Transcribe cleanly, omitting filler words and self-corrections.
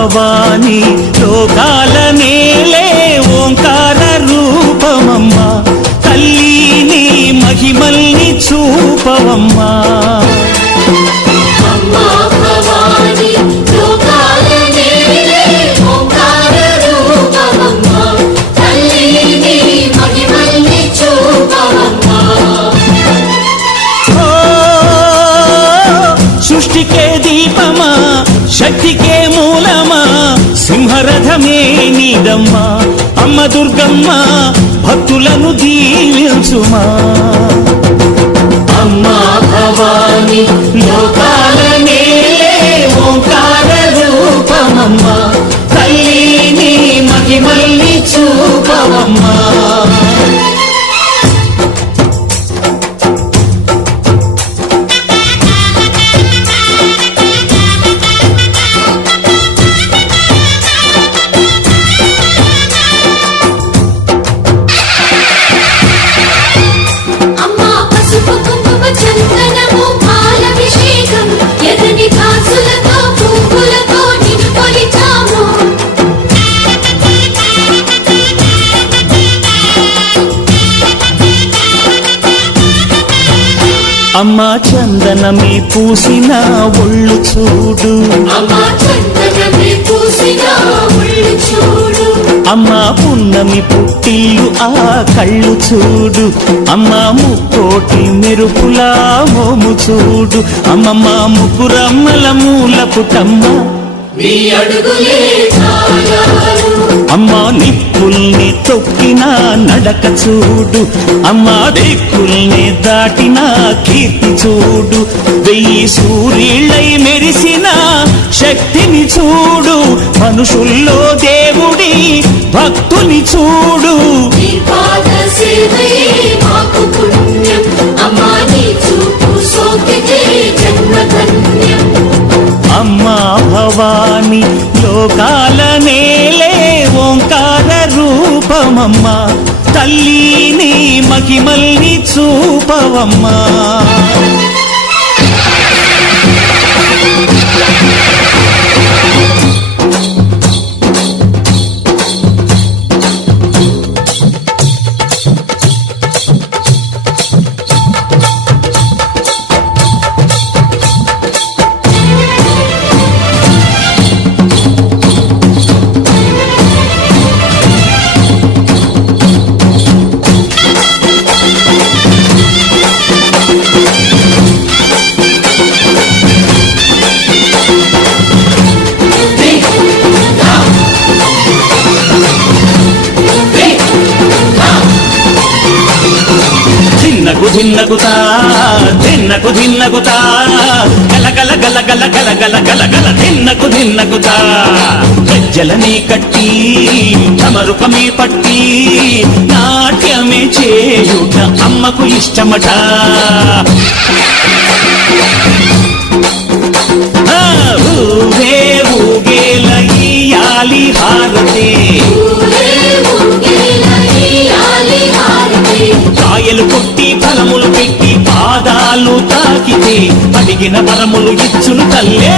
భవాని లోకాల నేలే ఓంకార రూపమమ్మా తల్లి నీ మహిమల్ని చూపవమ్మా సృష్టికే దీపమా శక్తికే మూలమా సింహరథమే నీదమ్మా అమ్మ దుర్గమ్మ భక్తులను దీవించుమా అమ్మా భవాని లోకాల నేలే ఓంకార రూపమమ్మా తల్లి నీ మహిమల్ని చూపవమ్మా అమ్మా చందనమే పూసిన ఒళ్ళు చూడు అమ్మా పున్నమి పుట్టిల్లు ఆ కళ్ళు చూడు అమ్మా ముక్కోటి మెరుపులా మోము చూడు అమ్మమ్మ ముగ్గురమ్మల మూల పుటమ్మ అమ్మా నిప్పుల్ని తొక్కిన నడక చూడు అమ్మా దిక్కుల్ని దాటిన కీర్తి చూడు 1000 సూర్యులై మెరిసిన శక్తిని చూడు మనుషుల్లో దేవుడి భక్తుని చూడు అమ్మా భవాని లోకాల నేలే ఓంకార రూపమమ్మా తల్లి నీ మహిమల్ని చూపవమ్మా ధిన్నకుతా ధిన్నకు ధిన్నకుతా గలగల గలగల గలగల గలగల ధిన్నకుతా గజ్జలనే కట్టి తమరుకమే పట్టి నాట్యమే చేయుట అమ్మకు ఇష్టమట ఊగే ఊగేల ఇయ్యాలి హారతే కాయలు కొట్టి ఫలములు పెట్టి పాదాలు తాకితే అడిగిన వరములు ఇచ్చును తల్లే